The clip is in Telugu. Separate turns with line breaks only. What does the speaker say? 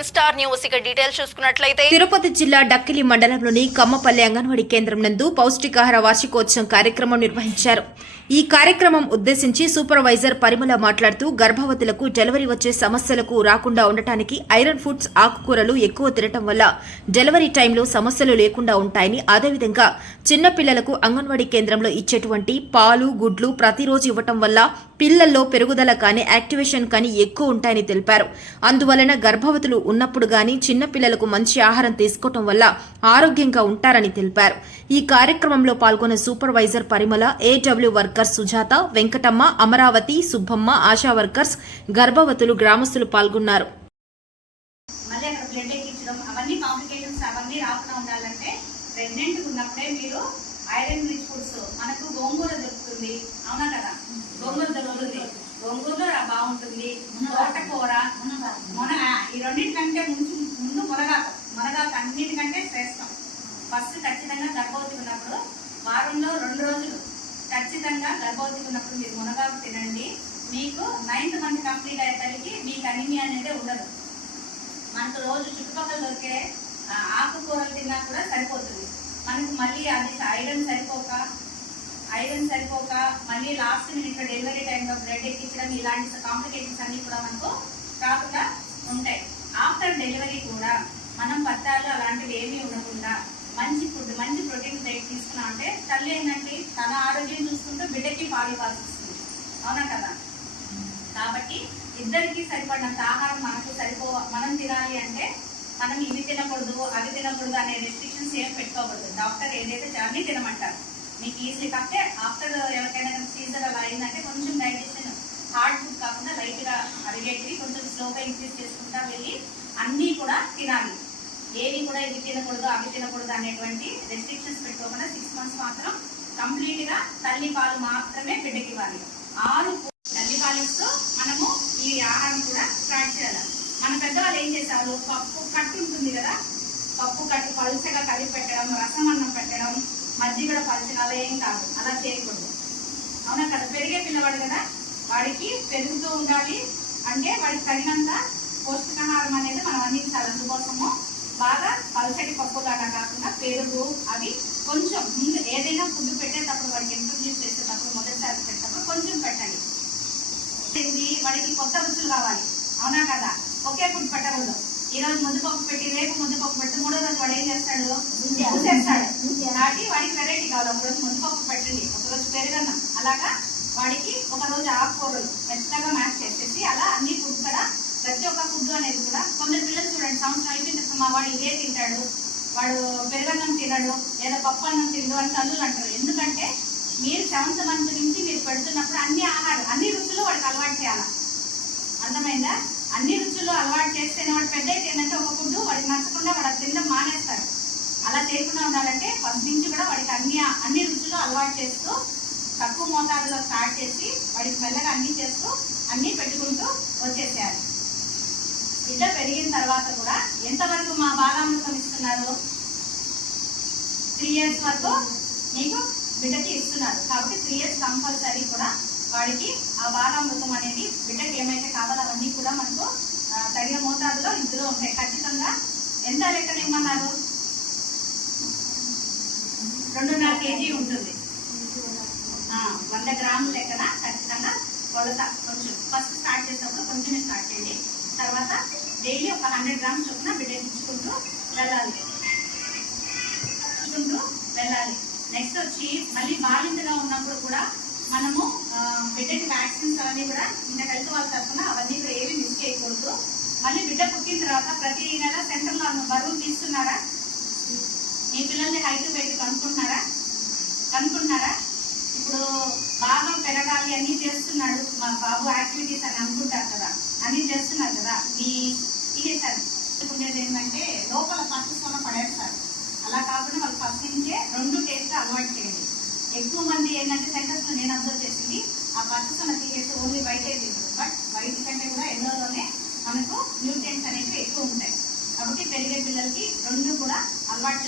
N Star News. ఇక డీటెయిల్స్ చూసుకున్నట్లయితే
తిరుపతి జిల్లా డక్కిలి మండలంలోని కమ్మపల్లి అంగన్వాడీ కేంద్రం నందు పౌష్టికాహార వార్షికోత్సవం కార్యక్రమం నిర్వహించారు. ఈ కార్యక్రమం ఉద్దేశించి సూపర్వైజర్ పరిమళ మాట్లాడుతూ గర్భవతులకు డెలివరీ వచ్చే సమస్యలకు రాకుండా ఉండటానికి ఐరన్ ఫుడ్స్ ఆకుకూరలు ఎక్కువ తినటం వల్ల డెలివరీ టైంలో సమస్యలు లేకుండా ఉంటాయని అదేవిధంగా చిన్నపిల్లలకు అంగన్వాడీ కేంద్రంలో ఇచ్చేటువంటి పాలు గుడ్లు ప్రతిరోజు ఇవ్వటం వల్ల పిల్లల్లో పెరుగుదల కానీ యాక్టివేషన్ కానీ ఎక్కువ ఉంటాయని తెలిపారు. అందువలన గర్భవతులు ఉన్నప్పుడు గాని చిన్నపిల్లలకు మంచి ఆహారం తీసుకోవటం వల్ల ఆరోగ్యంగా ఉంటారని తెలిపారు. ఈ కార్యక్రమంలో పాల్గొన్న supervisor Parimala A W workers Sujatha Venkatamma Amaravati Subbamma ASHA workers గర్భవతులు గ్రామస్తులు పాల్గొన్నారు.
మళ్ళీ అక్కడ బ్లడ్ ఎక్కించడం అవన్నీ కాంప్లికేషన్స్ అవన్నీ రాకుండా ఉండాలంటే ప్రెగ్నెంట్ ఉన్నప్పుడే మీరు ఐరన్ రిచ్ ఫుడ్స్ మనకు గోంగూర దొరుకుతుంది. అవునా కదా? గోంగూర దొరుకుతుంది. గోంగూరలో బాగుంటుంది. తోటకూర రెండింటికంటే ముందు ముందు మునగాకు మునగాకు అన్నిటికంటే శ్రేష్టం. ఫస్ట్ ఖచ్చితంగా గర్భవతి ఉన్నప్పుడు వారంలో రెండు రోజులు ఖచ్చితంగా గర్భవతి ఉన్నప్పుడు మీరు మునగాకు తినండి. మీకు నైన్త్ మంత్ కంప్లీట్ అయ్యేసరికి మీకు అనిమియా అనేది ఉండదు. మనకు రోజు చుట్టుపక్కల దొరికే ఆకుకూరలు తిన్నా కూడా సరిపోతుంది. మనకు మళ్ళీ అది ఐరన్ సరిపోక ఐరన్ సరిపోక మళ్ళీ లాస్ట్ మినిట్ డెలివరీ టైంలో బ్లడ్ ఎక్కించడం ఇలాంటి కాంప్లికేషన్స్ అన్నీ కూడా మనకు కాకుండా ఉంటాయి. ఆఫ్టర్ డెలివరీ కూడా మనం పత్తాలు అలాంటివి ఏమీ ఉండకుండా మంచి ఫుడ్ మంచి ప్రోటీన్ డైట్ తీసుకున్నాం అంటే తల్లి ఏంటంటే తన ఆరోగ్యం చూసుకుంటూ బిడ్డకి పాలు ఇవ్వాల్సి వస్తుంది. అవునా కదా? కాబట్టి ఇద్దరికి సరిపడినంత ఆహారం మనకు సరిపో మనం తినాలి అంటే మనం ఇవి తినకూడదు అవి తినకూడదు అనే రెస్ట్రిక్షన్స్ ఏం పెట్టుకోకూడదు. డాక్టర్ ఏదైతే అన్నీ తినమంటారు మీకు ఈజీ కాకపోతే ఆఫ్టర్ ఎవరికైనా సీజర్ అలా అయిందంటే కొంచెం డైజెషన్ హార్డ్ ఫుడ్ కాకుండా లైట్గా అరిగేటివి కొంచెం స్లోగా ఇంక్రీజ్ చేసుకుంటా వెళ్ళి అన్నీ కూడా తినాలి. ఏవి కూడా ఇవి తినకూడదు అవి తినకూడదు అనేటువంటి రెస్ట్రిక్షన్స్ పెట్టుకోకుండా సిక్స్ మంత్స్ మాత్రం కంప్లీట్గా తల్లిపాలు పాలు మాత్రమే బిడ్డకి ఇవ్వాలి. ఆరు తల్లిపాలతో తల్లి పాలు ఇస్తూ మనము ఈ ఆహారం కూడా స్టార్ట్ చేయాలి. మన పెద్దవాళ్ళు ఏం చేశారు పప్పు కట్టు ఉంటుంది కదా? పప్పు కట్టు పలుచగా కలిపి పెట్టడం రసం అన్నం పెట్టడం మజ్జిగ పలుచగా అలా ఏం కాదు. అలా చేయకూడదు. అవునా కదా? పెరిగే పిల్లవాడు కదా? వాడికి పెరుగుతూ ఉండాలి. అంటే వాడికి తగినంత పౌష్టికాహారం అనేది మనం అందించాలి అందుకోసము. బాగా పలచటి పప్పులాగా కాకుండా పెరుగు అవి కొంచెం ముందు ఏదైనా ఫుడ్ పెట్టేటప్పుడు వాడికి ఇంట్రొడ్యూస్ చేసేటప్పుడు మొదటిసారి పెట్టేటప్పుడు కొంచెం పెట్టండి. వాడికి కొత్త రుచులు కావాలి. అవునా కదా? ఒకే ఫుడ్ పెట్టకూడదు. ఈ రోజు ముద్దపప్పు పెట్టి రేపు ముద్దపప్పు పెట్టి మూడో రోజు వాడు ఏం చేస్తాడు? మూసేస్తాడు. కాబట్టి వాడికి వెరైటీ కావాలి. ఒక రోజు ముద్దపప్పు పెట్టండి. ఒక రోజు పెరుగన్నం. అలాగా వాడికి ఒక రోజు ఆకుకూరలు మెత్తగా మ్యాచ్ చేసేసి అలా అన్ని ఫుడ్ అనేది కూడా కొందరు పిల్లలు చూడండి సంవత్సరం అయిపోయిన తర్వాత మా వాడు ఇదే తింటాడు వాడు పెరుగన్నం తినడు లేదా పప్పు అన్నం తినడు అని తల్లులు అంటారు. ఎందుకంటే మీరు సెవెంత్ మంత్ నుంచి మీరు పెడుతున్నప్పుడు అన్ని ఆహారం అన్ని రుచులు వాడికి అలవాటు చేయాలి? అర్థమైందా? అన్ని రుచులు అలవాటు చేస్తేనే వాడు పెద్ద అయితే ఏంటంటే ఒక ఫుడ్ వాడికి నచ్చకుండా వాడు అది తినడం మానేస్తారు. అలా చేయకుండా ఉండాలంటే ఫస్ట్ నుంచి కూడా వాడికి అన్ని అన్ని రుచులు అలవాటు చేస్తూ తక్కువ మోతాదులో స్టార్ట్ చేసి వాడికి మెల్లగా అన్ని చేస్తూ బిడ్డ పెరిగిన తర్వాత కూడా ఎంతవరకు మా బాలామృతం ఇస్తున్నారు? త్రీ ఇయర్స్ వరకు మీకు బిడ్డకి ఇస్తున్నారు. కాబట్టి త్రీ ఇయర్స్ కంపల్సరీ కూడా వాడికి ఆ బాలామృతం అనేది బిడ్డకి ఏమైతే కావాలో అవన్నీ కూడా మనకు తగిన మోతాదులో ఇందులో ఉంటాయి. ఖచ్చితంగా ఎంత లెక్కన ఇమ్మన్నారు రెండున్నర కేజీ ఉంటుంది. ఆ, వంద గ్రాముల లెక్కన ఖచ్చితంగా కొలత కొంచెం. ఫస్ట్ స్టార్ట్ చేసినప్పుడు కొంచెం స్టార్ట్ చేయండి. తర్వాత డైలీ ఒక హండ్రెడ్ గ్రామ్స్ చొప్పున బిడ్డకి ఇచ్చుకుంటూ వెళ్ళాలి. ఇచ్చుకుంటూ వెళ్ళాలి. నెక్స్ట్ వచ్చి మళ్ళీ బాలింతగా ఉన్నప్పుడు కూడా మనము బిడ్డకి వ్యాక్సిన్స్ అవన్నీ కూడా ఇంకా హెల్త్ వాళ్ళ తరఫున అవన్నీ కూడా ఏవి మిస్ చేయకూడదు. మళ్ళీ బిడ్డ పుట్టిన తర్వాత ప్రతి నెల సెంటర్లో బరువు తీస్తున్నారా? మీ పిల్లల్ని హైట్ వెయిట్ కనుక్కుంటున్నారా? కనుక్కుంటున్నారా? ఇప్పుడు బాగా పెరగాలి అన్ని చేస్తున్నాడు. మా బాబు యాక్టివిటీస్ అని అనుకుంటారు కదా. అన్ని చేస్తున్నారు కదా. మీ తీసేసారు ఉండేది ఏంటంటే లోపల ఫస్ట్ సొన పడేస్తారు. అలా కాకుండా వాళ్ళు ఫస్ట్ నుంచే రెండు టేస్ట్ అలవాటు చేయండి. ఎక్కువ మంది ఏంటంటే సెంటర్స్లో నేను అబ్జర్వ్ చేసింది ఆ ఫస్ట్ సొన తీసేసి ఓన్లీ బయటే తింటారు. బట్ వైట్ కంటే కూడా ఎన్నోలోనే మనకు న్యూట్రియంట్స్ అనేవి ఎక్కువ ఉంటాయి. కాబట్టి పెరిగే పిల్లలకి రెండు కూడా అలవాటు